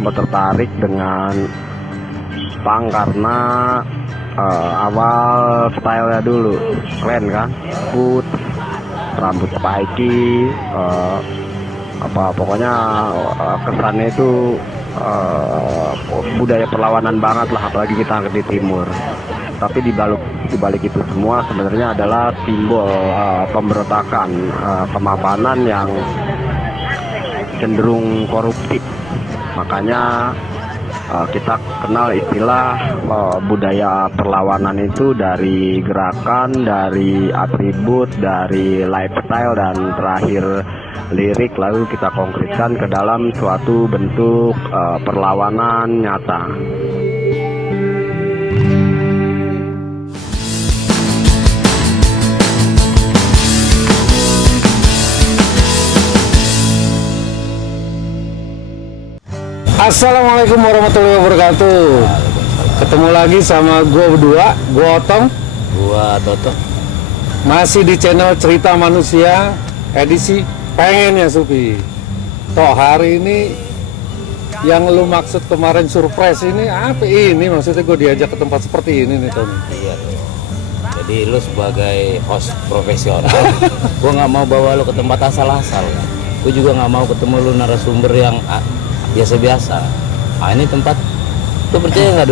sempat tertarik dengan punk karena awal stylenya dulu keren kan, boot, rambut spiky, pokoknya kesannya itu budaya perlawanan banget lah, apalagi kita di timur. Tapi di balik itu semua sebenarnya adalah simbol pemberontakan, kemapanan yang cenderung koruptif. Makanya kita kenal istilah budaya perlawanan itu dari gerakan, dari atribut, dari lifestyle, dan terakhir lirik, lalu kita konkretkan ke dalam suatu bentuk perlawanan nyata. Assalamualaikum warahmatullahi wabarakatuh. Ketemu lagi sama gue berdua, gue Otong, gue Toto. masih di channel Cerita Manusia edisi Pengen ya Supi. Toh hari ini yang lu maksud kemarin surprise ini apa ini? Maksudnya gue diajak ke tempat seperti ini nih Tony. Iya tuh. Jadi lu sebagai host profesional, gue nggak mau bawa lu ke tempat asal-asal kan. Gue juga nggak mau ketemu lu narasumber yang biasa-biasa. Nah ini tempat, lu percaya nggak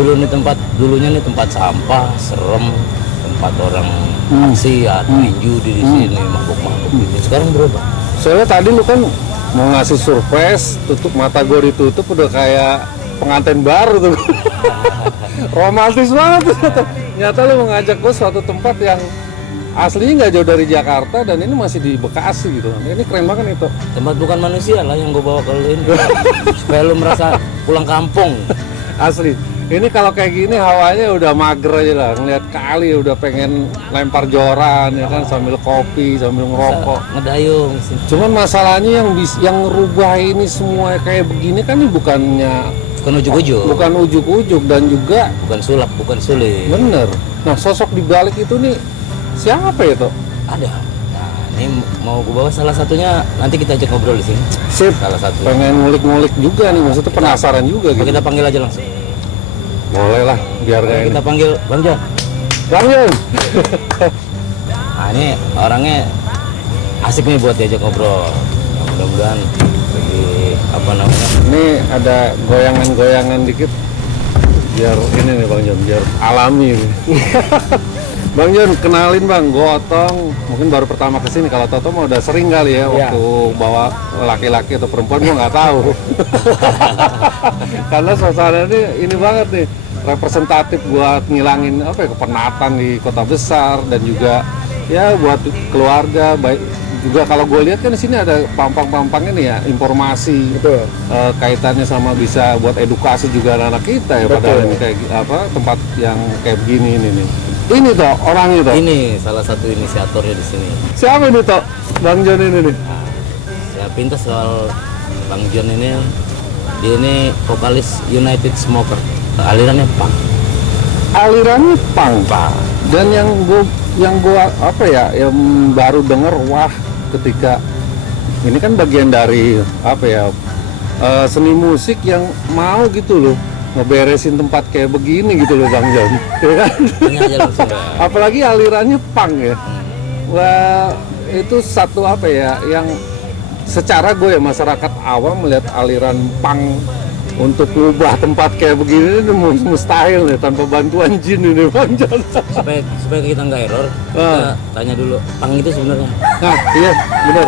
dulunya nih tempat sampah, serem, tempat orang aksi, tinju di sini, mabuk-mabuk gitu. Sekarang berubah. Soalnya tadi lu kan mau ngasih surprise, tutup mata gue ditutup udah kayak pengantin baru tuh. Romantis banget tuh. Nyata lu mengajak gue suatu tempat yang aslinya nggak jauh dari Jakarta dan ini masih di Bekasi gitu. Ini keren banget itu. Tempat bukan manusia lah yang gue bawa ke lu ini. Supaya lu merasa pulang kampung. Asli. Ini kalau kayak gini hawanya udah mager aja lah. Ngeliat kali udah pengen lempar joran ya kan, sambil kopi, sambil ngerokok. Ngedayung. Cuman masalahnya yang rubah ini semua kayak begini kan ini Bukan ujuk-ujuk. bukan ujuk-ujuk dan juga Bukan sulap, bukan sulit. bener. Nah sosok di balik itu nih siapa ya Tok? Ada. Nah, ini mau gue bawa salah satunya, nanti kita ajak ngobrol di sini. Sip. Salah satu. Pengen ngulik-ngulik juga nih, maksudnya penasaran juga gitu. Kita panggil aja langsung. Boleh lah, biar kayak Kita panggil Bang Jon. Bang Yun. Nah, ini orangnya asik nih buat diajak ngobrol. Mudah-mudahan Ini ada goyangan-goyangan dikit. Biar ini nih Bang Jon, biar alami nih. Bang Jon, kenalin Bang, gue Otong. Mungkin baru pertama kesini, kalau Toto mah udah sering kali ya waktu bawa laki-laki atau perempuan, gue nggak tahu. Karena suasana ini banget nih, representatif buat ngilangin kepenatan di kota besar dan juga ya buat keluarga. Baik juga kalau gue lihat kan di sini ada pampang-pampangnya nih ya, informasi. Betul. Kaitannya sama bisa buat edukasi juga anak-anak kita ya. Betul. Padahal ini kayak tempat yang kayak begini ini nih. Ini Tok, orangnya Tok. ini salah satu inisiatornya di sini. Siapa ini Tok? Bang Jon ini nih. Nah, saya pintas soal Bang Jon ini. Dia ini vokalis United Smoker. Alirannya punk. Alirannya punk, Pak. Dan yang gua yang baru denger, wah, ketika ini kan bagian dari seni musik yang mau gitu loh ngeberesin tempat kayak begini gitu loh Bang Jon. Ya kan? Ini aja langsung. Apalagi alirannya punk ya. Wah, itu satu yang secara gue ya masyarakat awam melihat aliran punk untuk mengubah tempat kayak begini itu mustahil nih tanpa bantuan jin ini Bang Jon. Supaya kita nggak error, kita tanya dulu punk itu sebenarnya. Nah, iya benar.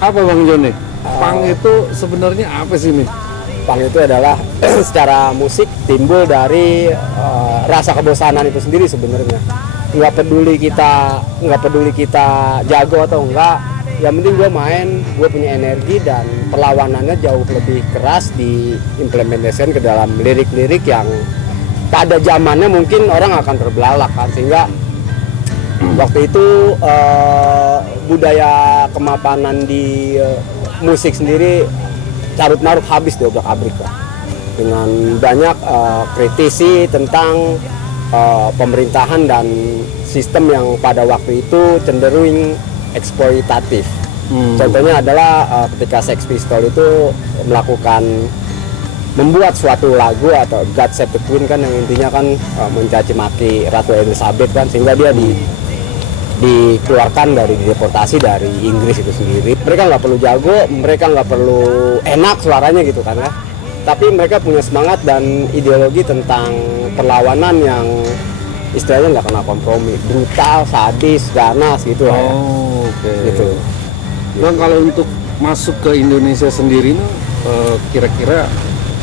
Apa Bang Jon nih? Punk itu sebenarnya apa sih nih? Punk itu adalah secara musik timbul dari rasa kebosanan itu sendiri sebenarnya. Nggak peduli kita jago atau enggak, yang penting gue main, gue punya energi dan perlawanannya jauh lebih keras diimplementasikan ke dalam lirik-lirik yang pada zamannya mungkin orang akan terbelalak kan, sehingga waktu itu budaya kemapanan di musik sendiri carut marut habis diobrak-abrik lah, dengan banyak kritisi tentang pemerintahan dan sistem yang pada waktu itu cenderung eksploitatif. Contohnya adalah ketika Sex Pistols itu melakukan membuat suatu lagu atau God Save the Queen kan, yang intinya kan mencaci maki Ratu Elizabeth kan, sehingga dia dikeluarkan dari deportasi dari Inggris itu sendiri. Mereka nggak perlu jago, mereka nggak perlu enak suaranya gitu kan ya, tapi mereka punya semangat dan ideologi tentang perlawanan yang istilahnya nggak kena kompromi, brutal, sadis, ganas gitu lah ya. Oke. Gitu. Bang, kalau untuk masuk ke Indonesia sendiri nih, kira-kira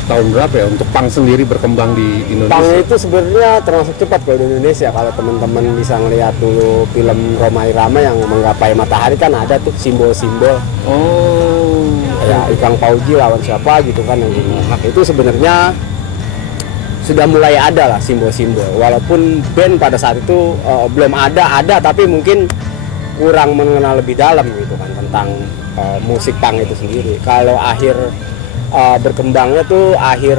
tahun berapa ya untuk punk sendiri berkembang di Punk Indonesia? itu sebenarnya termasuk cepat kalau di Indonesia. Kalau teman-teman bisa ngelihat dulu film Rhoma Irama yang Menggapai Matahari kan ada tuh simbol-simbol Oh. kayak Ikang Fauji lawan siapa gitu kan yang nah, itu sebenarnya sudah mulai ada lah simbol-simbol. Walaupun band pada saat itu belum ada tapi mungkin kurang mengenal lebih dalam gitu kan tentang musik punk itu sendiri. Kalau akhir berkembangnya tuh akhir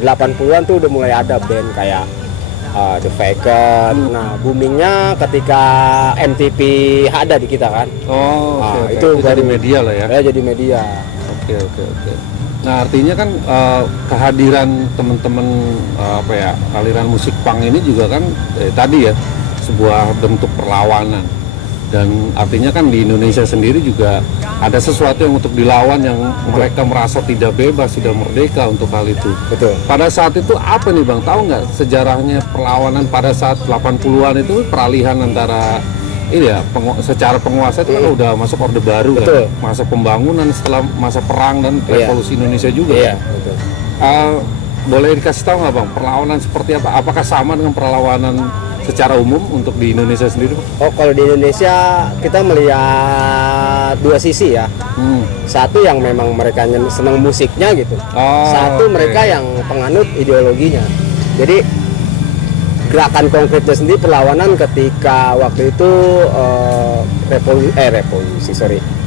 80-an tuh udah mulai ada band kayak The Vacant. Nah, boomingnya ketika MTV ada di kita kan. Oh, Nah, oke, itu oke. Itu jadi baru- media lah ya. Ya jadi media. Oke. Nah, artinya kan kehadiran teman-teman apa ya, aliran musik punk ini juga kan tadi ya sebuah bentuk perlawanan. Dan artinya kan di Indonesia sendiri juga ada sesuatu yang untuk dilawan, yang mereka merasa tidak bebas, tidak merdeka untuk hal itu. Betul. Pada saat itu apa nih Bang, tahu nggak sejarahnya perlawanan pada saat 80-an itu, peralihan antara ini ya, secara penguasa itu kan udah masuk Orde Baru Betul. kan, masa pembangunan setelah masa perang dan Iya. revolusi Indonesia juga. Iya, betul. Boleh dikasih tahu nggak Bang, perlawanan seperti apa? Apakah sama dengan perlawanan secara umum untuk di Indonesia sendiri Bang? Oh, kalau di Indonesia kita melihat dua sisi ya. Satu yang memang mereka senang musiknya gitu. Oh, Satu oke. mereka yang penganut ideologinya. Jadi gerakan konkretnya sendiri perlawanan ketika waktu itu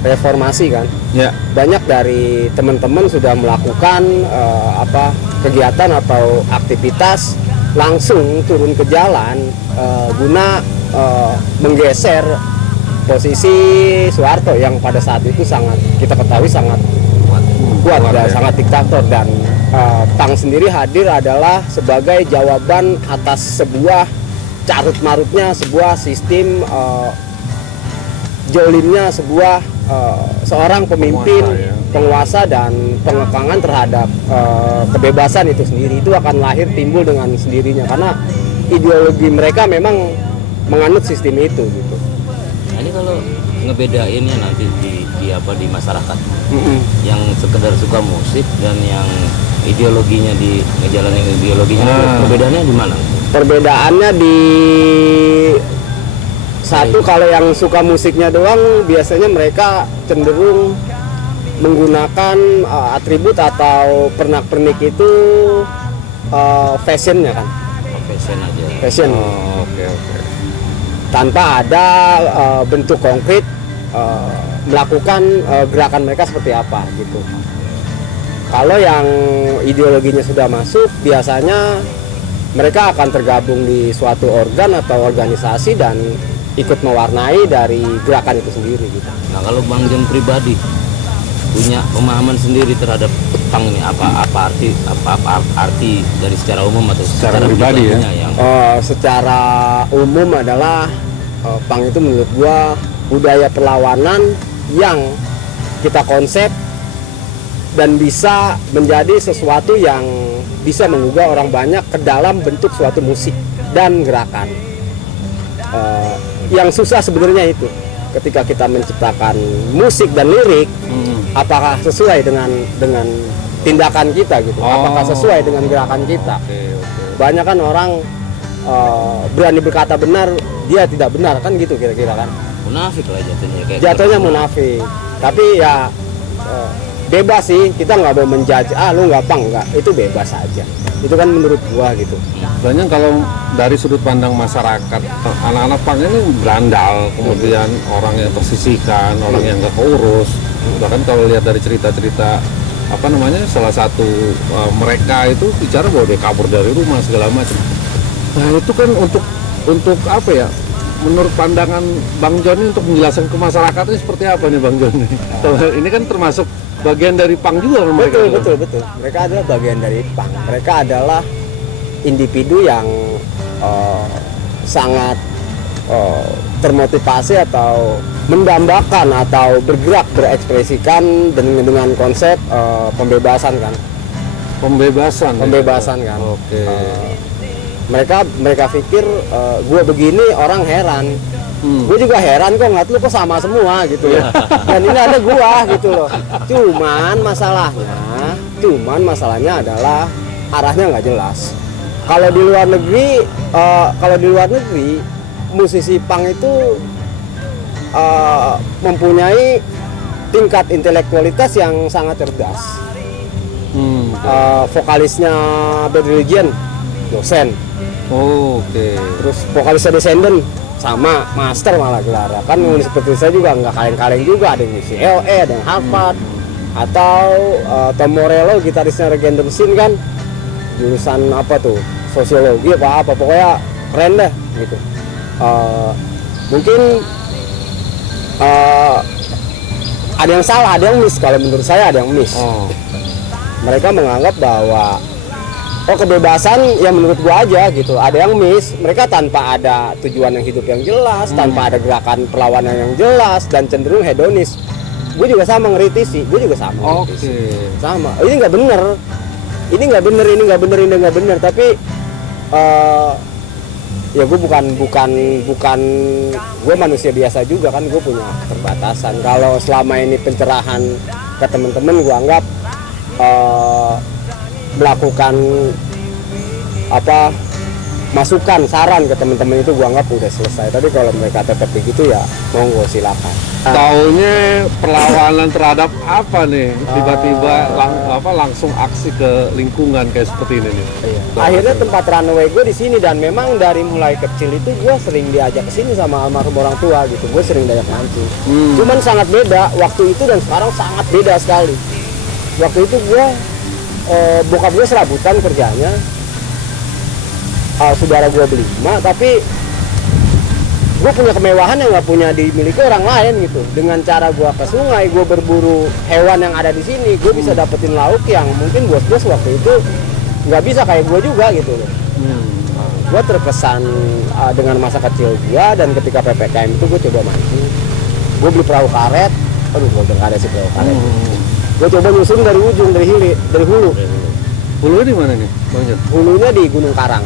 reformasi kan. Ya. Banyak dari teman-teman sudah melakukan kegiatan atau aktivitas langsung turun ke jalan guna menggeser posisi Soeharto yang pada saat itu sangat kita ketahui sangat kuat Kuat, dan ya. sangat diktator, dan punk sendiri hadir adalah sebagai jawaban atas sebuah carut marutnya sebuah sistem jolimnya sebuah seorang pemimpin penguasa dan pengekangan terhadap kebebasan itu sendiri. Itu akan lahir timbul dengan sendirinya karena ideologi mereka memang menganut sistem itu gitu. Nah, ini kalau ngebedainnya nanti di masyarakat yang sekedar suka musik dan yang ideologinya ngejalanin ideologinya, perbedaannya di mana? Perbedaannya di satu, kalau yang suka musiknya doang biasanya mereka cenderung menggunakan atribut atau pernak-pernik itu fashionnya kan, Fashion aja. fashion Oke. tanpa ada bentuk konkret melakukan gerakan mereka seperti apa gitu. Kalau yang ideologinya sudah masuk, biasanya mereka akan tergabung di suatu organ atau organisasi dan ikut mewarnai dari gerakan itu sendiri gitu. Nah, kalau Bang Jon pribadi punya pemahaman sendiri terhadap punk ini, apa arti dari secara umum atau Secara pribadi ya? yang Secara umum adalah punk itu menurut gua budaya perlawanan yang kita konsep dan bisa menjadi sesuatu yang bisa menggugah orang banyak ke dalam bentuk suatu musik dan gerakan. Yang susah sebenarnya itu ketika kita menciptakan musik dan lirik, apakah sesuai dengan tindakan kita gitu, apakah sesuai dengan gerakan kita. Banyak kan orang berani berkata benar, dia tidak benar kan gitu kira-kira kan. munafik lah jatuhnya, kayak Jatuhnya munafik. Tapi ya bebas sih, kita nggak mau menjudge, lu nggak punk, nggak, itu bebas aja. Itu kan menurut gua gitu. Banyak kalau dari sudut pandang masyarakat, anak-anak punk ini berandal, kemudian orang yang tersisihkan, orang yang nggak keurus. Bahkan kalau lihat dari cerita-cerita apa namanya, salah satu mereka itu bicara bahwa dia kabur dari rumah segala macam. Nah itu kan untuk apa ya? Menurut pandangan Bang Jon ini untuk menjelaskan ke masyarakat ini seperti apa nih Bang Jon? Ini kan termasuk bagian dari punk juga kan mereka. Betul. Mereka adalah bagian dari punk. Mereka adalah individu yang sangat termotivasi atau mendambakan atau bergerak berekspresikan dengan konsep pembebasan kan. Pembebasan Kan. Oke. Mereka pikir gue begini orang heran. Gue juga heran kok ngeliat lu kok sama semua gitu ya. Dan ini ada gua gitu loh. Cuman masalahnya adalah arahnya nggak jelas. Kalau di luar negeri, musisi punk itu mempunyai tingkat intelektualitas yang sangat cerdas. Vokalisnya Bad Religion, dosen. Oke. Terus vokalisnya Descendant sama master malah gelar. Kan seperti saya juga nggak kaleng-kaleng juga, ada yang UCLA, ada yang Harvard, atau Tom Morello gitarisnya Rage Against the Machine kan jurusan apa tuh, sosiologi apa pokoknya keren deh gitu. Mungkin ada yang salah, ada yang miss. Kalau menurut saya ada yang miss. Mereka menganggap bahwa kebebasan ya menurut gua aja gitu. Ada yang miss, mereka tanpa ada tujuan yang hidup yang jelas, tanpa ada gerakan perlawanan yang jelas, dan cenderung hedonis. Gue juga sama ngeritisi, sama. Ini nggak bener, ini nggak bener. Tapi ya gue bukan gue manusia biasa juga kan, gue punya keterbatasan. Kalau selama ini pencerahan ke teman-teman gue anggap melakukan masukan saran ke teman-teman itu gua anggap udah selesai. Tapi kalau mereka tetap begitu ya monggo silakan. Taunya perlawanan terhadap apa nih? Tiba-tiba langsung aksi ke lingkungan kayak seperti ini nih. Iya. Akhirnya tempat runway gue di sini, dan memang dari mulai kecil itu gue sering diajak ke sini sama almarhum orang tua gitu. Gue sering diajak mancing. Cuman sangat beda waktu itu dan sekarang, sangat beda sekali. Waktu itu gue bokap gue serabutan kerjanya, saudara gue berlima, tapi gue punya kemewahan yang nggak punya dimiliki orang lain gitu. Dengan cara gue ke sungai, gue berburu hewan yang ada di sini, gue bisa dapetin lauk yang mungkin bos-bos waktu itu nggak bisa kayak gue juga gitu loh. Gue terkesan dengan masa kecil gue, dan ketika PPKM itu gue coba mancing. Gue beli perahu karet, gue udah nggak ada sih perahu karet. Gue coba nyusun dari ujung, dari hulu. Hulunya di mana nih, Bang Jon? Hulunya di Gunung Karang.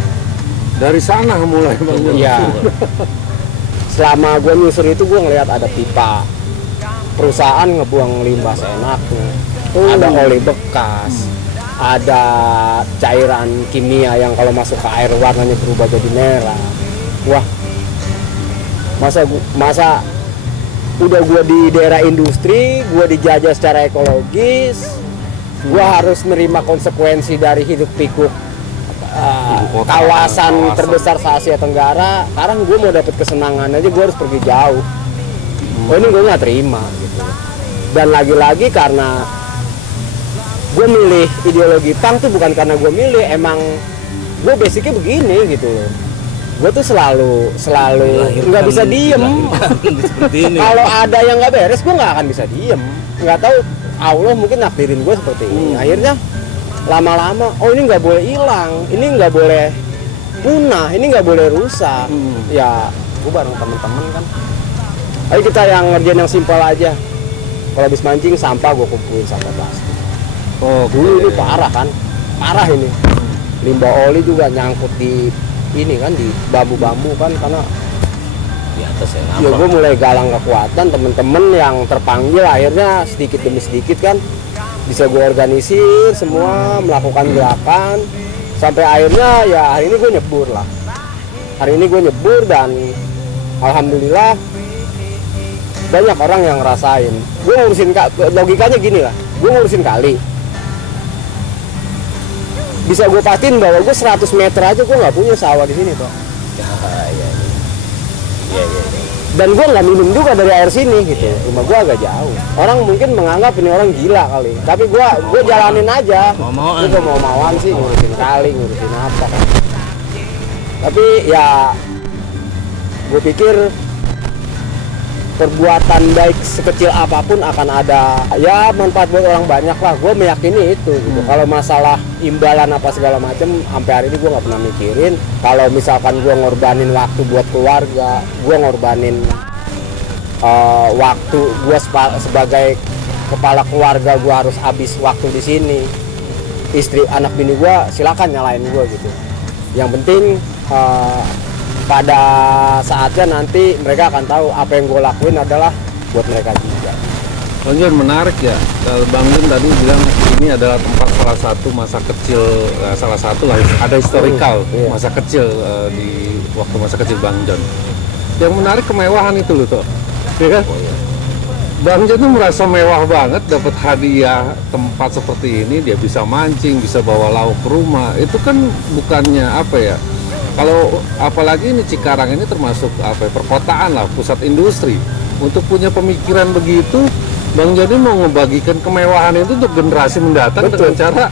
Dari sana mulai, Bang Jon. Iya. Selama gue nyusur itu gue ngeliat ada pipa perusahaan ngebuang limbah seenaknya. Ada oli bekas, ada cairan kimia yang kalau masuk ke air warnanya berubah jadi merah. Wah, masa udah gue di daerah industri, gue dijajah secara ekologis, gue harus menerima konsekuensi dari hidup pikuk kawasan terbesar se-Asia Tenggara. Sekarang gue mau dapet kesenangan aja gue harus pergi jauh. Ini gue nggak terima gitu. Dan lagi-lagi karena gue milih ideologi punk tuh bukan karena gue milih, emang gue basicnya begini gitu loh. Gue tuh selalu nggak bisa diem. Kalau ada yang nggak beres, gue nggak akan bisa diem. Nggak tahu, Allah mungkin nakdirin gue seperti ini. Akhirnya lama-lama, ini nggak boleh hilang, ini nggak boleh punah, ini nggak boleh rusak. Ya, gue bareng temen-temen kan. Ayo kita yang ngerjain yang simpel aja. Kalau habis mancing sampah gue kumpulin sampah plastik. Dulu ini parah kan, parah ini. Limbah oli juga nyangkut di ini kan, di bambu-bambu kan, karena Di atas ya ya gue mulai galang kekuatan, temen-temen yang terpanggil akhirnya sedikit demi sedikit kan bisa gue organisir semua, melakukan gerakan sampai akhirnya ya hari ini gue nyebur lah. Hari ini gue nyebur dan alhamdulillah banyak orang yang ngerasain. Gue ngurusin, logikanya gini lah, gue ngurusin kali. Bisa gue pastiin bahwa gue 100 meter aja gue nggak punya sawah di sini toh. Iya. Dan gue nggak minum juga dari air sini gitu. Rumah gue agak jauh. Orang mungkin menganggap ini orang gila kali. Tapi gue jalanin aja. Gue mau-mauan sih ngurusin kali, ngurusin apa kan. Tapi ya gue pikir perbuatan baik sekecil apapun akan ada ya manfaat buat orang banyak lah. Gue meyakini itu gitu. Kalau masalah imbalan apa segala macam, sampai hari ini gue nggak pernah mikirin. Kalau misalkan gue ngorbanin waktu buat keluarga, gue ngorbanin waktu gue sebagai kepala keluarga, gue harus habis waktu di sini. Istri anak bini gue silakan nyalain gue gitu. Yang penting pada saatnya nanti mereka akan tahu apa yang gue lakuin adalah buat mereka juga. Bang Jon, menarik ya. Kalau Bang Jon tadi bilang ini adalah tempat salah satu masa kecil, salah satu lah ada historical Iya. masa kecil di waktu masa kecil Bang Jon. Yang menarik kemewahan itu loh toh, ya kan? Bang Jon tuh merasa mewah banget dapat hadiah tempat seperti ini, dia bisa mancing, bisa bawa lauk ke rumah. Itu kan bukannya apa ya? Kalau apalagi ini Cikarang ini termasuk apa ya, perkotaan lah, pusat industri. Untuk punya pemikiran begitu, Bang Jon ini mau ngebagikan kemewahan itu untuk generasi mendatang. Betul. Dengan cara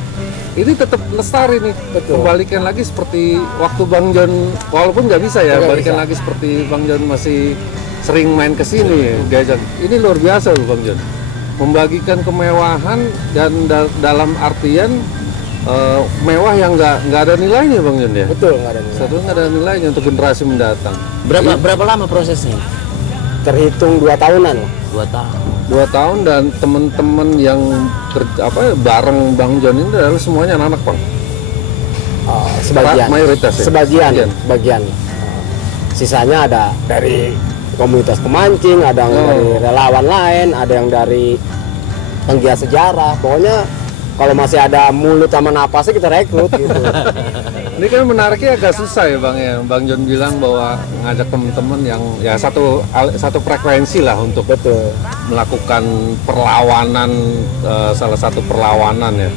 ini tetap lestari nih. Betul. Kembalikan lagi seperti waktu Bang Jon, walaupun nggak bisa ya, Nggak balikan bisa. lagi seperti Bang Jon masih sering main ke sini diajak. Ini luar biasa loh Bang Jon. Membagikan kemewahan dan dalam artian mewah yang nggak ada nilainya Bang Jon ya. Betul, nggak ada nilai. Satu nggak ada nilainya untuk generasi mendatang. Berapa lama prosesnya? Terhitung 2 tahunan lah. 2 tahun. 2 tahun dan teman-teman yang bareng Bang Jon ini adalah semuanya anak-anak Bang. Sebagian. Mayoritas ya? Sebagian. Sisanya ada dari komunitas pemancing, ada yang dari relawan lain, ada yang dari penggiat sejarah. Pokoknya kalau masih ada mulut sama napasnya kita rekrut gitu. Ini kan menariknya agak susah ya Bang ya. Bang Jon bilang bahwa ngajak teman-teman yang ya satu frekuensi lah untuk Betul. melakukan perlawanan, salah satu perlawanan ya.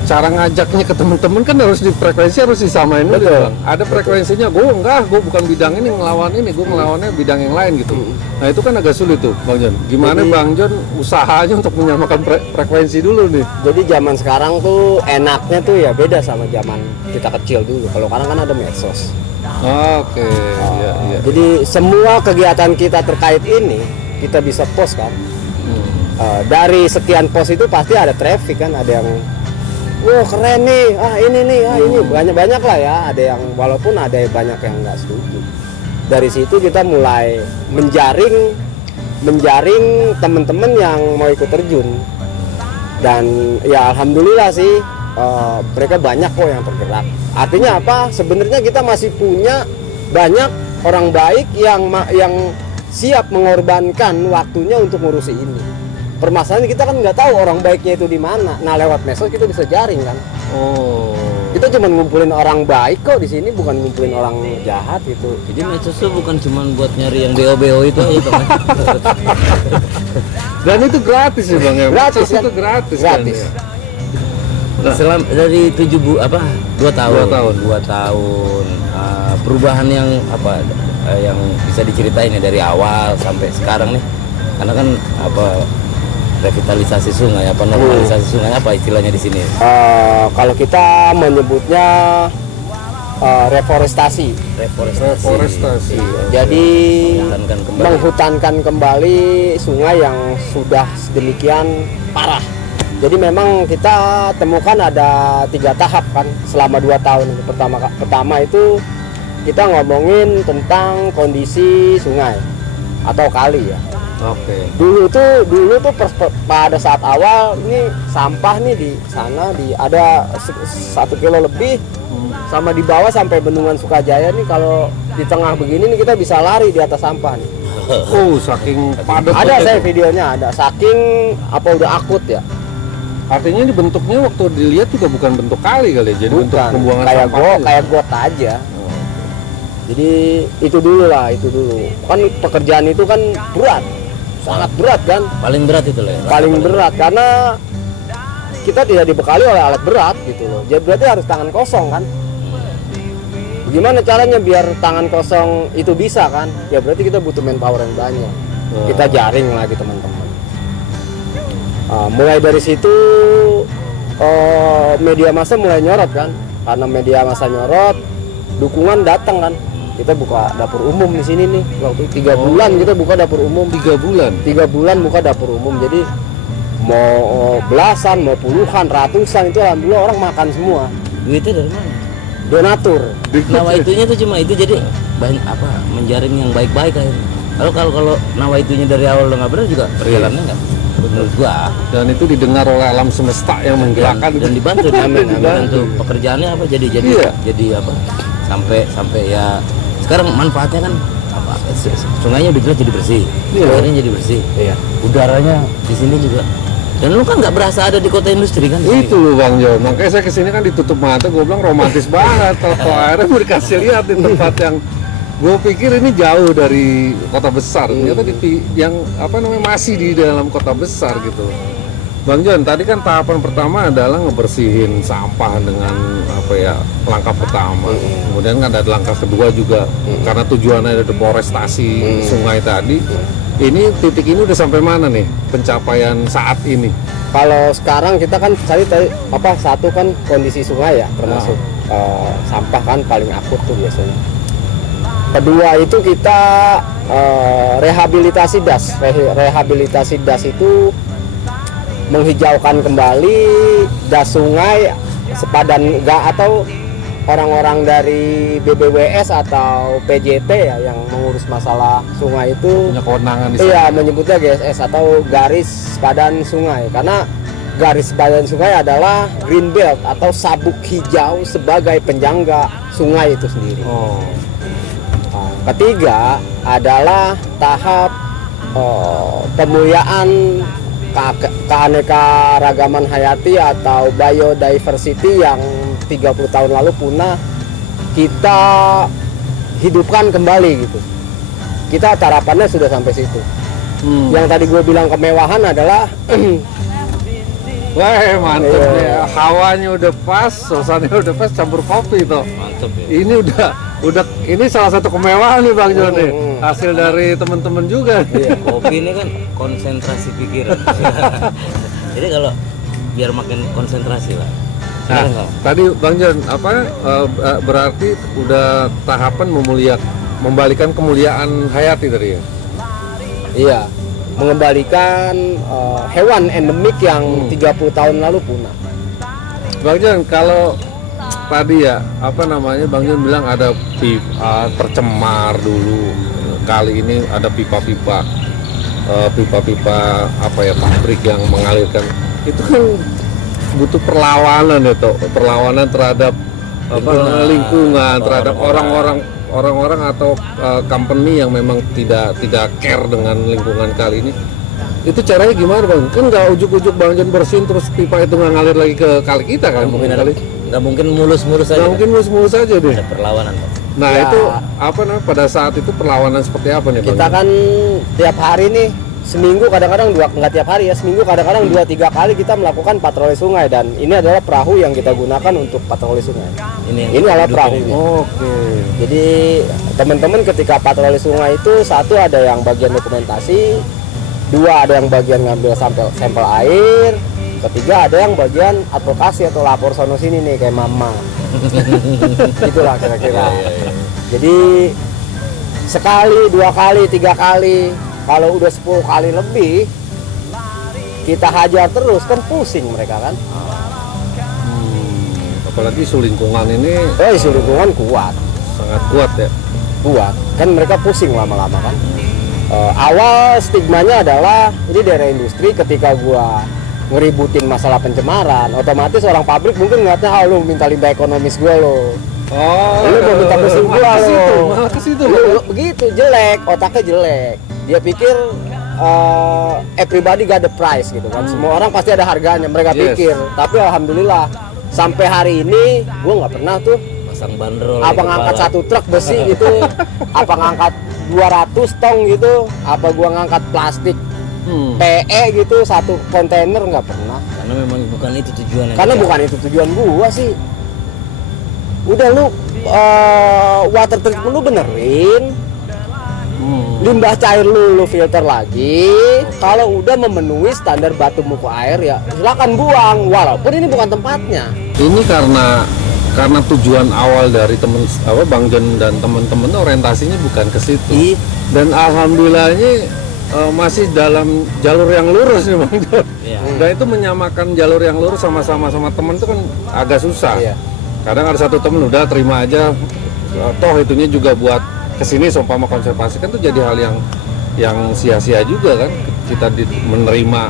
Cara ngajaknya ke teman-teman kan harus di frekuensi harus disamain dulu Betul. ya, Bang. Ada frekuensinya, gue bukan bidang ini ngelawan ini, gue ngelawannya bidang yang lain gitu. Nah itu kan agak sulit tuh Bang Jon. Gimana Jadi- Bang Jon usahanya untuk menyamakan frekuensi dulu nih? Jadi zaman sekarang tuh enaknya tuh ya beda sama zaman kita kecil dulu. Kalau sekarang kan ada medsos. Oke, iya, iya. Jadi semua kegiatan kita terkait ini kita bisa post kan. Dari sekian post itu pasti ada traffic kan, ada yang wah keren nih, ini nih, ini banyak lah ya. Ada yang walaupun ada banyak yang nggak setuju. Dari situ kita mulai menjaring teman-teman yang mau ikut terjun. Dan ya alhamdulillah sih mereka banyak kok yang tergerak. Artinya apa? Sebenarnya kita masih punya banyak orang baik yang siap mengorbankan waktunya untuk ngurusi ini. Permasalahan kita kan nggak tahu orang baiknya itu di mana. Nah lewat medsos kita bisa jaring kan. Oh. Kita cuma ngumpulin orang baik kok di sini, bukan ngumpulin orang jahat gitu. Jadi medsos itu bukan cuma buat nyari yang BO-BO itu aja teman. Dan itu gratis ya Bang ya? Gratis, Medsos kan? itu gratis. Gratis. Kan, ya? Selam dari 2 tahun. 2 tahun. 2 tahun. Perubahan yang apa yang bisa diceritain ya dari awal sampai sekarang nih. Karena kan apa revitalisasi sungai apa normalisasi sungai apa istilahnya di sini? Kalau kita menyebutnya reforestasi. Reforestasi. Jadi Menghutankan kembali. menghutankan kembali sungai yang sudah sedemikian parah. Jadi memang kita temukan ada 3 tahap kan selama 2 tahun. Pertama itu kita ngomongin tentang kondisi sungai atau kali ya. Oke. Dulu tuh pada saat awal ini sampah nih di sana ada 1 kilo lebih sama di bawah sampai Bendungan Sukajaya nih, kalau di tengah begini nih kita bisa lari di atas sampah nih. Saking padat. Ada saya videonya, ada saking apa udah akut ya. Artinya ini bentuknya waktu dilihat juga bukan bentuk kali ya, jadi bentuk Bukan, pembuangan kayak sampah. kayak got aja. Jadi itu dulu. Kan pekerjaan itu kan berat, sangat berat kan. Paling berat itu loh ya. Paling berat karena kita tidak dibekali oleh alat berat gitu loh. Jadi berarti harus tangan kosong kan. Gimana caranya biar tangan kosong itu bisa kan? Ya berarti kita butuh manpower yang banyak. Kita jaring lagi teman-teman. Mulai dari situ media massa mulai nyorot kan. Karena media massa nyorot, dukungan datang kan. kita buka dapur umum di sini nih. Waktu 3 bulan kita buka dapur umum. 3 bulan. 3 bulan buka dapur umum. Jadi mau belasan, mau puluhan, ratusan itu alhamdulillah orang makan semua. Duitnya dari mana? Donatur. Nawaitunya tuh cuma itu, jadi banyak apa menjaring yang baik-baik akhirnya. Kalau nawaitunya dari awal udah nggak benar juga perjalanannya nggak. Menurut gua. Dan itu didengar oleh alam semesta yang menggerakkan Dan dibantu, dibantu pekerjaannya apa jadi apa sampai ya sekarang manfaatnya kan apa, sungainya udah jelas jadi bersih, airnya jadi bersih, udaranya di sini juga. Dan lu kan nggak berasa ada di kota industri kan? Itu loh Bang Jo, makanya saya kesini kan ditutup mata, gue bilang romantis banget. Kalau akhirnya mau dikasih lihat di tempat yang gue pikir ini jauh dari kota besar, ternyata yang apa namanya masih di dalam kota besar gitu. Bang Jon, tadi kan tahapan pertama adalah ngebersihin sampah dengan apa ya, langkah pertama. Kemudian kan ada langkah kedua juga karena tujuannya ada deforestasi sungai tadi. Ini titik ini udah sampai mana nih pencapaian saat ini? Kalau sekarang kita kan tadi apa, satu kan kondisi sungai ya, termasuk sampah kan paling akut tuh biasanya. Kedua itu kita rehabilitasi das. Rehabilitasi das itu menghijaukan kembali das sungai sepadan atau orang-orang dari BBWS atau PJT ya yang mengurus masalah sungai itu Punya kewenangan di sana. iya menyebutnya GSS atau garis sepadan sungai, karena garis sepadan sungai adalah green belt atau sabuk hijau sebagai penjangga sungai itu sendiri. Nah, ketiga adalah tahap pemuliaan keanekaragaman hayati atau biodiversity yang 30 tahun lalu punah, kita hidupkan kembali gitu. Kita harapannya sudah sampai situ. Yang tadi gue bilang kemewahan adalah wah mantep ya, hawanya udah pas, suasananya udah pas, campur kopi tuh. Mantep ya. Ini udah ini salah satu kemewahan nih Bang Jon nih. Hasil dari teman-teman juga. Kopi ini kan konsentrasi pikiran. Jadi kalau biar makin konsentrasi lah. Nah, tadi Bang Jon apa berarti udah tahapan membalikan kemuliaan hayati tadi ya? iya, mengembalikan hewan endemik yang 30 tahun lalu punah. Bang Jon, kalau tadi ya apa namanya Bang Jon bilang ada pipa tercemar dulu, kali ini ada pipa-pipa apa ya, pabrik yang mengalirkan, itu kan butuh perlawanan ya toh, perlawanan terhadap apa lingkungan, terhadap orang-orang atau company yang memang tidak care dengan lingkungan kali ini. Itu caranya gimana Bang? Kan nggak ujuk-ujuk Bang Jon bersihin terus pipa itu nggak ngalir lagi ke kali kita kan? Nggak mungkin mulus-mulus aja. Nggak mungkin mulus-mulus aja deh. Ada perlawanan Pak. Nah Ya. itu apa namanya, pada saat itu perlawanan seperti apa nih Bang? Kita kan tiap hari nih, seminggu kadang-kadang nggak tiap hari ya, seminggu kadang-kadang 2-3 kali kita melakukan patroli sungai, dan ini adalah perahu yang kita gunakan untuk patroli sungai. Ini adalah perahu. Oke. Jadi teman-teman ketika patroli sungai itu, satu ada yang bagian dokumentasi, dua ada yang bagian ngambil sampel air, ketiga ada yang bagian advokasi atau lapor sono sini nih kayak mama. Itulah kira-kira. Jadi sekali, 2 kali, 3 kali, kalau udah 10 kali lebih kita hajar terus kan pusing mereka kan. Apalagi isu lingkungan ini Isu lingkungan kuat kuat ya. kan, mereka pusing lama-lama kan. Awal stigmanya adalah ini daerah industri, ketika gua ngeributin masalah pencemaran, otomatis orang pabrik mungkin ngeliatnya, lu minta limbah ekonomis gua lo. Lu mau minta bersih gua lo. Malah ke situ. Begitu jelek, otaknya jelek. Dia pikir everybody got the price gitu kan. Semua orang pasti ada harganya, mereka pikir. Tapi alhamdulillah sampai hari ini gua nggak pernah tuh Pasang bandrol. apa ngangkat 1 truk besi gitu, apa ngangkat 200 tong gitu, apa gua ngangkat plastik PE gitu 1 kontainer, nggak pernah. Karena memang bukan itu tujuannya. Karena bukan itu tujuan gua sih. Udah lu water treatment lu benerin, limbah cair lu filter lagi. Kalau udah memenuhi standar baku mutu air ya silakan buang, walaupun ini bukan tempatnya. Ini karena karena tujuan awal dari Bang John dan teman-teman orientasinya bukan ke situ. Iya. Dan alhamdulillahnya masih dalam jalur yang lurus nih Bang John. Iya. Dan itu menyamakan jalur yang lurus sama teman itu kan agak susah. Iya. Kadang ada satu temen udah terima aja, toh itunya juga buat kesini seumpama konservasi kan tuh jadi hal yang sia-sia juga kan. Kita menerima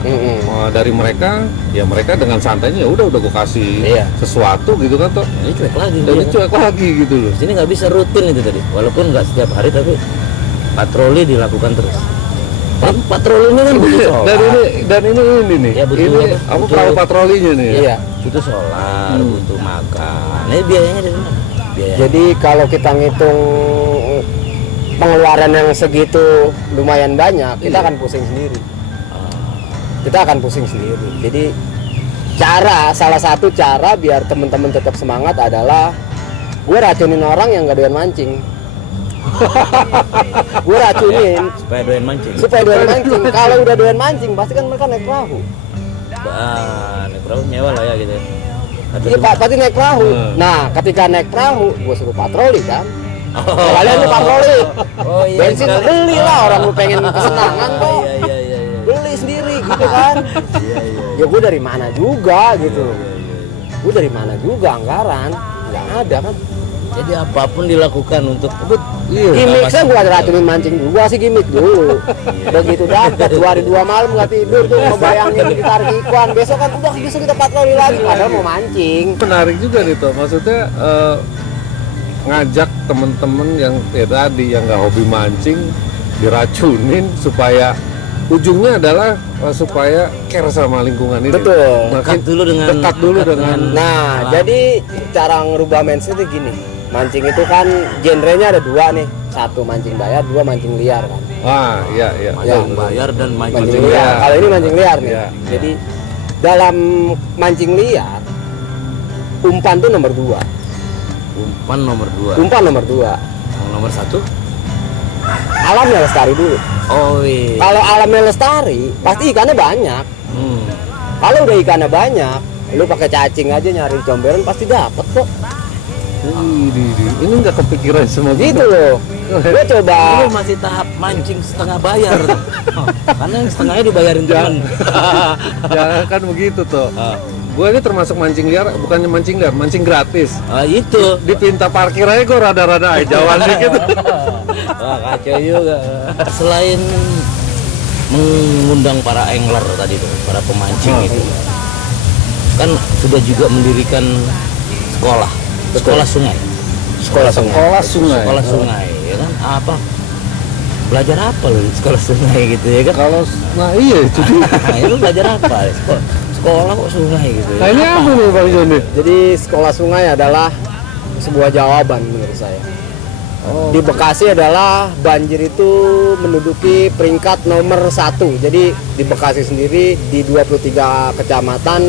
dari mereka, ya mereka dengan santainya ya udah gue kasih Iya. sesuatu gitu kan toh. Ini cuek lagi. Dan dia ini kan. cuek lagi gitu loh. Sini nggak bisa rutin itu tadi, walaupun nggak setiap hari tapi patroli dilakukan terus. Kan patroli ini kan butuh sholat. Dan ini nih. Ya, betul. Ini apa perahu patrolinya nih. Iya. Butuh sholat, butuh makan. Ini biayanya dari mana? Biaya. Jadi kalau kita ngitung pengeluaran yang segitu lumayan banyak, kita akan pusing sendiri. Kita akan pusing sendiri. Jadi salah satu cara biar teman-teman tetap semangat adalah gue racunin orang yang gak doyan mancing. Gue racunin supaya doyan mancing. Kalau udah doyan mancing pasti kan mereka naik perahu. Naik perahu nyewa lah ya gitu. Iya Pak, pasti naik perahu. Nah, ketika naik perahu, gue suruh patroli kan. Kalian tuh patroli. Oh iya. Bensin beli lah, orang lu pengen kesenangan kok. Iya. Beli sendiri gitu kan. Ya gue dari mana juga gitu. Gue dari mana juga anggaran. Nggak ada kan. Jadi apapun dilakukan untuk Gimik saya gue racunin mancing juga sih gimik dulu. Begitu dapat 2 hari 2 malam nggak tidur tuh ngebayangin ditarik ikan. Besok kan udah bisa kita patroli lagi padahal mau mancing. Menarik juga nih toh. Maksudnya ngajak temen-temen yang tadi yang nggak hobi mancing diracunin supaya ujungnya adalah supaya care sama lingkungan ini. Betul. Makin dekat dulu dengan Nah, jadi cara ngerubah mindset itu gini. Mancing itu kan genrenya ada 2 nih. 1 mancing bayar, 2 mancing liar kan. Iya. mancing bayar dan Mancing mancing liar. Kalau ini mancing liar nih. Iya. Jadi dalam mancing liar umpan tuh nomor 2. Umpan nomor 2. Umpan nomor 2. Nomor 1. Alamnya lestari dulu. Oh iya. Kalau alamnya lestari, pasti ikannya banyak. Kalau udah ikannya banyak, lu pakai cacing aja nyari comberan pasti dapet kok. Ini nggak kepikiran semua Gitu loh. Gue coba. Lu masih tahap mancing setengah bayar. Karena yang setengahnya dibayarin teman. Jangan kan begitu toh. Gue ini termasuk mancing liar, bukannya mancing liar, mancing gratis. Itu. Dipinta parkir aja gue rada-rada jauhan dikit. Wah, kacau juga. Selain mengundang para angler tadi tuh, para pemancing itu, kan sudah juga mendirikan sekolah sungai. Sekolah Sungai, ya kan? Apa? Belajar apa loh di sekolah sungai gitu ya kan? Nah iya itu dia. Itu belajar apa? Sekolah kok sungai gitu. Nah ini apa nih Bang Joni? Jadi sekolah sungai adalah sebuah jawaban menurut saya. Di Bekasi adalah banjir itu menduduki peringkat nomor 1. Jadi di Bekasi sendiri di 23 kecamatan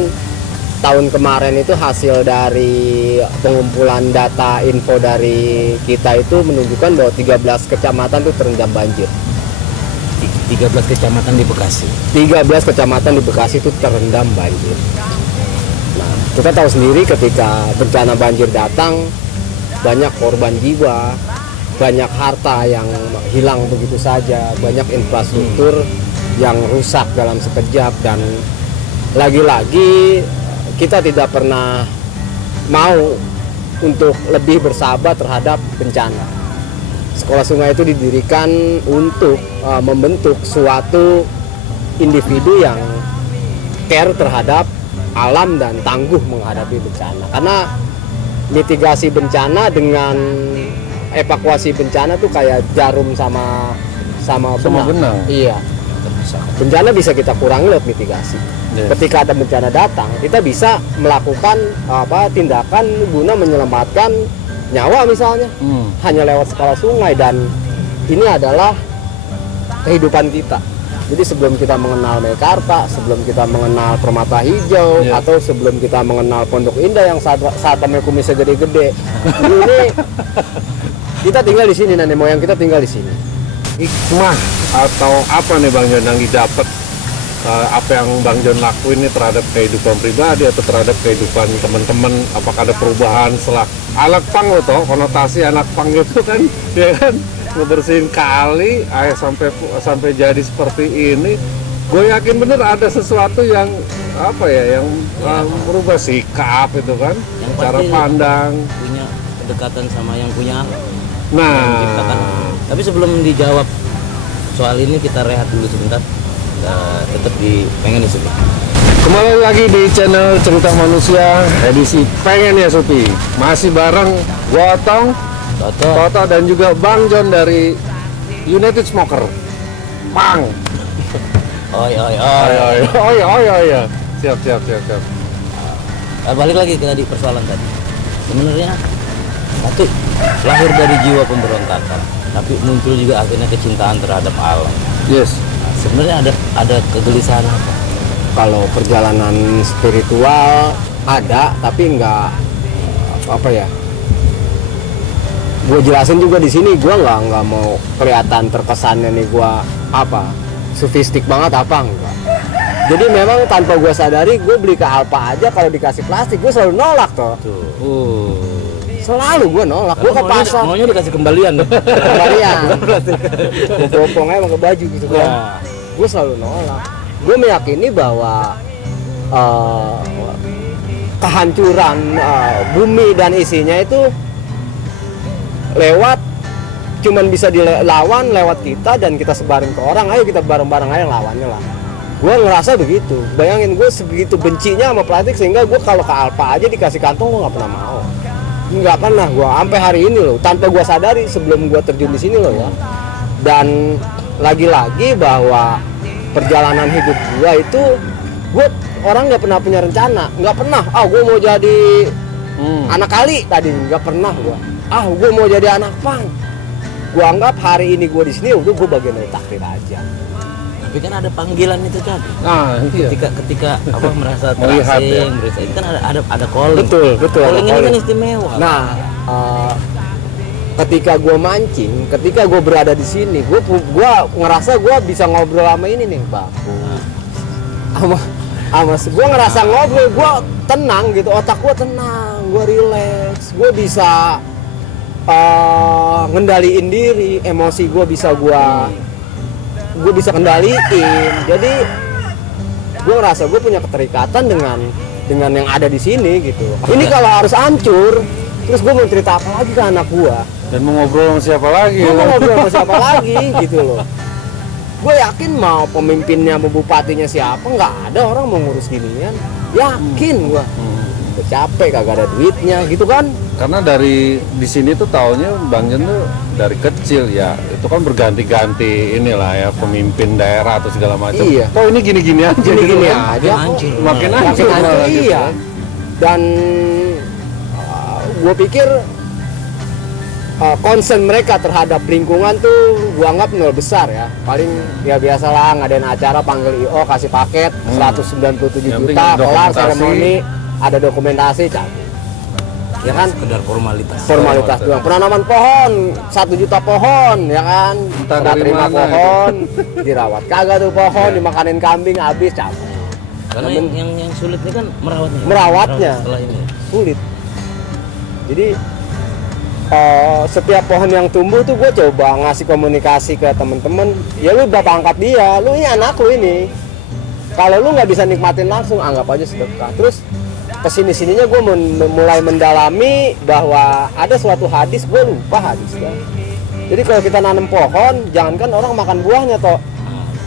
tahun kemarin itu hasil dari pengumpulan data info dari kita itu menunjukkan bahwa 13 kecamatan itu terendam banjir. 13 kecamatan di Bekasi. 13 kecamatan di Bekasi itu terendam banjir. Nah, kita tahu sendiri ketika bencana banjir datang, banyak korban jiwa, banyak harta yang hilang begitu saja, banyak infrastruktur yang rusak dalam sekejap, dan lagi-lagi kita tidak pernah mau untuk lebih bersahabat terhadap bencana. Sekolah sungai itu didirikan untuk membentuk suatu individu yang care terhadap alam dan tangguh menghadapi bencana. Karena mitigasi bencana dengan evakuasi bencana tuh kayak jarum sama benang. Iya. Bencana bisa kita kurangi lewat mitigasi. Ketika ada bencana datang, kita bisa melakukan tindakan guna menyelamatkan nyawa misalnya. Hanya lewat sekolah sungai, dan ini adalah kehidupan kita. Jadi sebelum kita mengenal Meikarta, sebelum kita mengenal Permata Hijau, atau sebelum kita mengenal Pondok Indah yang saat kumisnya gede-gede, ini kita tinggal di sini, nenek moyang kita tinggal di sini. Hikmah atau apa nih Bang Jon yang didapat apa yang Bang John lakuin nih terhadap kehidupan pribadi atau terhadap kehidupan teman-teman, apakah ada perubahan setelah anak pang lo toh, konotasi anak pang itu kan ya kan ngebersihin kali sampai jadi seperti ini. Gue yakin bener ada sesuatu yang apa ya yang merubah sikap itu kan, Yang cara pasti pandang. punya kedekatan sama yang punya alam. Nah, Yang menciptakan. Tapi sebelum dijawab soal ini kita rehat dulu sebentar. Tetap pengen isi. kembali lagi di channel Cerita Manusia edisi Pengen ya Supi. Masih bareng gua Otong, Toto dan juga Bang John dari United Smoker. Pang. Oi. Oh. Siap. Balik lagi ke tadi persoalan tadi. Sebenarnya satu lahir dari jiwa pemberontakan, tapi muncul juga akhirnya kecintaan terhadap alam. Yes. Nah, sebenarnya ada kegelisahan apa? Kalau perjalanan spiritual ada, tapi nggak apa ya. Gue jelasin juga di sini, gue nggak mau kelihatan terkesannya nih gue apa sofistik banget apa enggak. Jadi memang tanpa gue sadari, gue beli ke Alfa aja kalau dikasih plastik gue selalu nolak toh. Selalu gue nolak. Gue ke pasar. Maunya dikasih kembalian. Kembalian. Gue potongnya emang ke baju gitu kan. Gue selalu nolak. Gue meyakini bahwa kehancuran bumi dan isinya itu cuman bisa dilawan lewat kita dan kita sebarin ke orang. Ayo kita bareng-bareng aja lawannya lah. Gue ngerasa begitu. Bayangin gue segitu bencinya sama plastik sehingga gue kalau ke Alfa aja dikasih kantong gue nggak pernah mau. Nggak pernah gue sampai hari ini loh, tanpa gue sadari sebelum gue terjun di sini loh ya. Dan lagi-lagi bahwa perjalanan hidup gue itu, gue orang nggak pernah punya rencana, nggak pernah. Gue mau jadi anak kali tadi, nggak pernah gue. Gue mau jadi anak pang. Gue anggap hari ini gue di sini, udah gue bagian dari takdir aja. Tapi kan ada panggilan itu tadi. Iya. Ketika apa merasa Melihat, terasing, itu kan ada calling. Betul. Calling ini Calling. kan istimewa. Nah, ketika gue mancing, ketika gue berada di sini, gue ngerasa gue bisa ngobrol sama ini nih, Pak. Gue ngerasa ngobrol, gue tenang gitu, otak gue tenang, gue relax, gue bisa ngendaliin diri, emosi gue bisa gue bisa kendaliin. Jadi gue ngerasa gue punya keterikatan dengan yang ada di sini gitu. Ini kalau harus hancur, terus gue mau cerita apa lagi ke anak gue? Dan mau ngobrol sama siapa lagi? Gue mau ngobrol sama siapa lagi gitu loh. Gue yakin mau pemimpinnya, mau bupatinya siapa, nggak ada orang mau ngurus ginian. Yakin gue. Udah capek, kagak ada duitnya gitu kan. Karena dari di sini tuh taunya Bang John tuh dari kecil ya itu kan berganti-ganti inilah ya pemimpin daerah atau segala macam. Iya. Oh ini gini-gini aja. Gini-gini gitu kan. aja. Makin Makin hancur hancur, malah gitu iya. kan. Dan gue pikir concern mereka terhadap lingkungan tuh gue anggap nol besar ya. Paling ya biasalah ngadain acara panggil IO kasih paket 197 Yang penting juta kelar dokumentasi. seremoni ada dokumentasi cabut. Ya kan sekedar formalitas. formalitas doang. Penanaman pohon 1 juta pohon ya kan. Entah Serah dari terima mana pohon dirawat kagak tuh pohon dimakanin kambing habis cabut. Karena yang sulit ini kan merawatnya. Merawatnya. Setelah ini. Sulit. Jadi setiap pohon yang tumbuh tuh gue coba ngasih komunikasi ke temen-temen. Ya lu bapak angkat dia, lu ini anak lu ini. Kalau lu nggak bisa nikmatin langsung, anggap aja sedekah. Terus kesini-sininya gue mulai mendalami bahwa ada suatu hadis, gue lupa hadisnya. Jadi kalau kita nanam pohon, jangankan orang makan buahnya toh.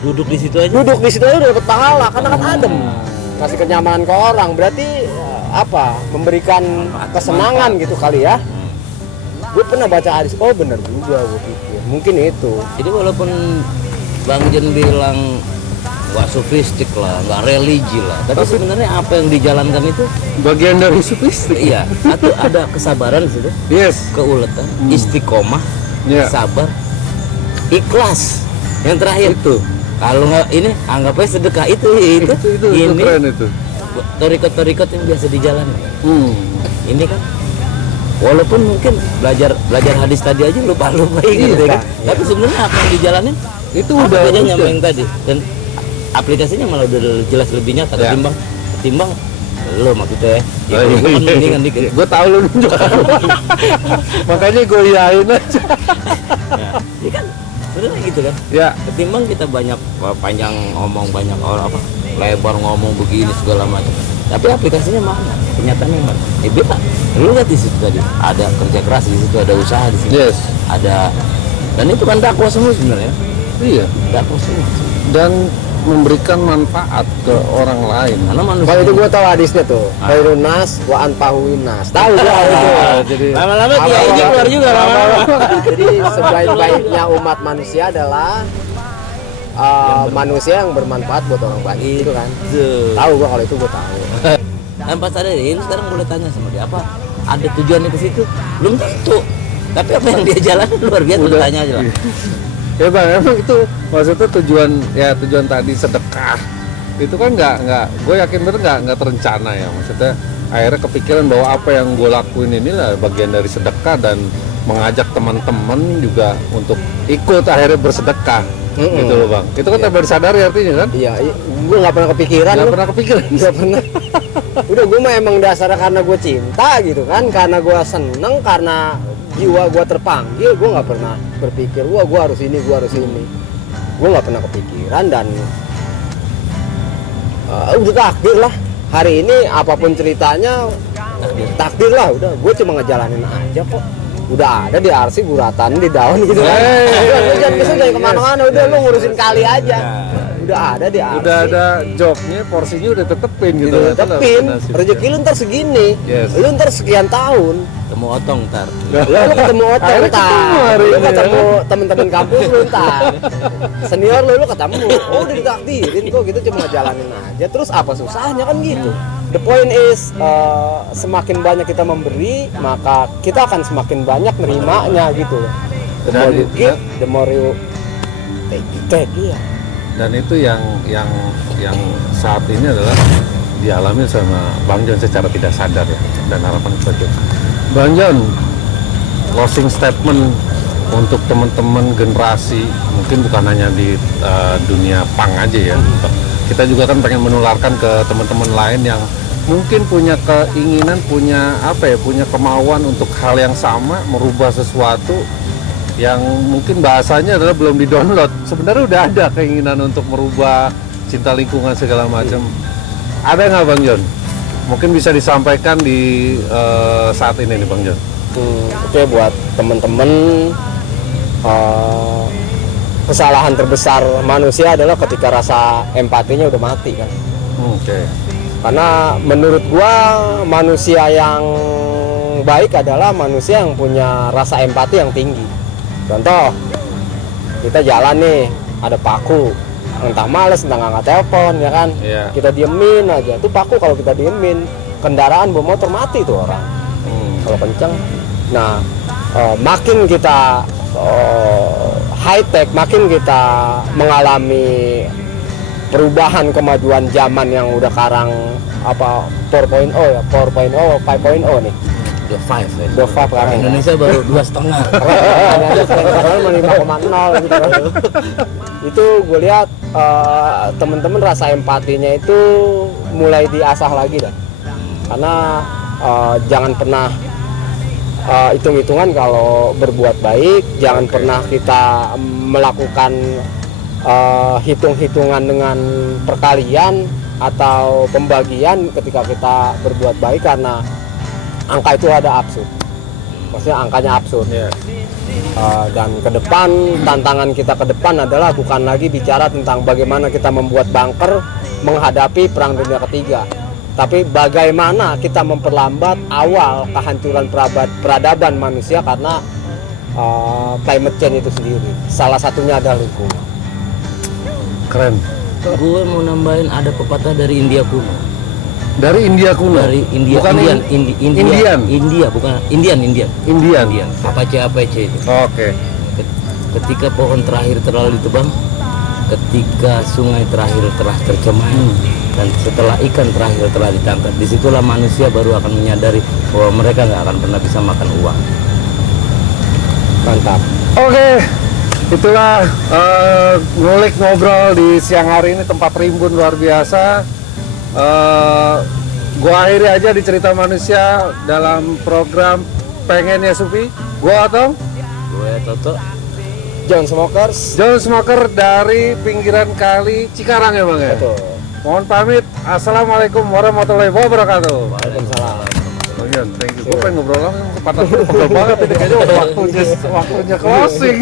Duduk di situ aja. Duduk di situ aja udah dapat pahala, karena kan adem. Kasih kenyamanan ke orang, berarti memberikan kesenangan gitu kali ya. Gue pernah baca hadis, oh bener juga gue pikir. Mungkin itu. Jadi walaupun Bang Jen bilang nggak sofistik lah, nggak religi lah, tapi sebenarnya apa yang dijalankan itu Bagian dari sofistik. iya, atau ada kesabaran di situ, Yes. keuletan, istiqomah, Iya. sabar, ikhlas. Yang terakhir tuh, kalau nggak ini anggap aja sedekah itu Itu ini keren itu. torikot yang biasa dijalani. Ini kan walaupun mungkin belajar hadis tadi aja lupa ingat Iya, ya kan? Tapi sebenarnya apa yang dijalanin Itu apa udah bedanya sama yang tadi? Dan aplikasinya malah udah jelas lebih nyata Ya. ketimbang lo maksudnya ya. Gue kan mendingan dikit. Gue tahu lu nunjuk. Makanya gue iyain aja. Nah, ini kan sebenarnya gitu kan. Ya. Ketimbang kita banyak panjang ngomong, banyak orang apa lebar ngomong begini segala macam. Tapi aplikasinya mana? Kenyataannya mana? Beta, lu lihat di situ tadi ada kerja keras di situ, ada usaha di situ, Yes. ada, dan itu kan dakwah semua sebenarnya. Iya. Dakwah semua. Dan memberikan manfaat ke orang lain. Karena manusia. Kalau itu gue tahu hadisnya tuh, khairun nas wa anfahuin nas. Tahu gue itu. Jadi Lama-lama dia ini keluar juga lama-lama. Jadi sebaik-baiknya umat manusia adalah manusia yang bermanfaat buat orang banyak itu kan. Tahu gua kalau itu gua tahu. Dan pas ada ini sekarang boleh tanya sama dia apa ada tujuannya ke situ? Belum tentu. Tapi apa yang dia jalan luar biasa, Udah. tanya aja lah. ya bang, emang itu maksudnya tujuan tadi sedekah itu kan nggak gue yakin bener nggak terencana ya, maksudnya akhirnya kepikiran bahwa apa yang gue lakuin inilah bagian dari sedekah dan mengajak teman-teman juga untuk ikut akhirnya bersedekah gitu loh bang. Itu kan tanpa disadari artinya kan? Iya, gua nggak pernah kepikiran. Nggak lu. pernah kepikiran. Nggak pernah. Udah gua mah emang dasarnya karena gua cinta gitu kan, karena gua seneng, karena jiwa gua terpanggil, gua nggak pernah berpikir gua harus ini, gua harus ini. Gua nggak pernah kepikiran dan udah takdir lah. Hari ini apapun ceritanya takdir lah, udah gue cuma ngejalanin aja kok. Udah ada di arsip buratan di daun gitu kan. Udah jangan kesel dari kemana-mana, udah lu ngurusin kali aja. Udah ada di arsip. Udah ada jobnya, porsinya udah tetepin gitu. Udah Itu tetepin, nasibnya. rezeki lu ntar segini. Yes. Lu ntar sekian tahun. Temu otong ntar. Lu ketemu otong Akhirnya ntar. ketemu hari Lu ini, ketemu temen-temen kampus lu ntar. Senior lu ketemu. Oh udah ditakdirin kok gitu, cuma ngejalanin aja. Terus apa susahnya kan gitu. The point is semakin banyak kita memberi, maka kita akan semakin banyak nerimanya gitu. The more you give, the more you take ya. Dan itu yang saat ini adalah dialami sama Bang John secara tidak sadar ya, dan harapan seperti itu. Bang John, closing statement untuk teman-teman generasi, mungkin bukan hanya di dunia punk aja ya, kita juga kan pengen menularkan ke teman-teman lain yang mungkin punya keinginan, punya kemauan untuk hal yang sama, merubah sesuatu yang mungkin bahasanya adalah belum di-download. Sebenarnya udah ada keinginan untuk merubah, cinta lingkungan segala macam. Ada nggak Bang John? Mungkin bisa disampaikan di saat ini nih Bang John. Oke, buat temen-temen, kesalahan terbesar manusia adalah ketika rasa empatinya udah mati kan. Oke. Karena menurut gua manusia yang baik adalah manusia yang punya rasa empati yang tinggi. Contoh, kita jalan nih, ada paku, entah males, entah ngangkat telepon, ya kan? Iya. Kita diemin aja. Tuh paku kalau kita diemin, kendaraan bawa motor mati tuh orang. Kalau kenceng. Nah, makin kita high tech, makin kita mengalami perubahan kemajuan zaman yang udah sekarang 4.0 ya, 4.0, 5.0 nih. Udah 5 ya. Udah 5 sekarang. Indonesia baru 2,5. Ada 5,0 gitu. Itu gue lihat temen-temen rasa empatinya itu mulai diasah lagi dah. Karena jangan pernah hitung-hitungan kalau berbuat baik, jangan pernah kita melakukan hitung-hitungan dengan perkalian atau pembagian ketika kita berbuat baik, karena angka itu ada absurd, maksudnya angkanya absurd. Yeah. Dan ke depan, tantangan kita ke depan adalah bukan lagi bicara tentang bagaimana kita membuat bunker menghadapi perang dunia ketiga, tapi bagaimana kita memperlambat awal kehancuran peradaban manusia karena climate change itu sendiri. Salah satunya adalah lingkungan. Keren. Gue mau nambahin ada pepatah dari India kuno. Dari India kuno. Dari India, Bukan India, bukan Indian. Indian. APC itu. Oke. Ketika pohon terakhir terlalu ditebang, ketika sungai terakhir telah tercemar, dan setelah ikan terakhir telah ditangkap, disitulah manusia baru akan menyadari bahwa mereka nggak akan pernah bisa makan uang. Mantap. Oke. itulah ngulik ngobrol di siang hari ini, tempat rimbun luar biasa. Gua akhiri aja di Cerita Manusia dalam program Pengen Ya Supi. Gua Otong, Gue Toto. John Smokers. John Smoker dari pinggiran kali Cikarang ya Bang ya? Betul. Mohon pamit. Assalamualaikum warahmatullahi wabarakatuh. Waalaikumsalam. Oh iya, thank you. Gue pengen ngobrol lagi, kesempatan banget ini, kayaknya udah waktunya closing.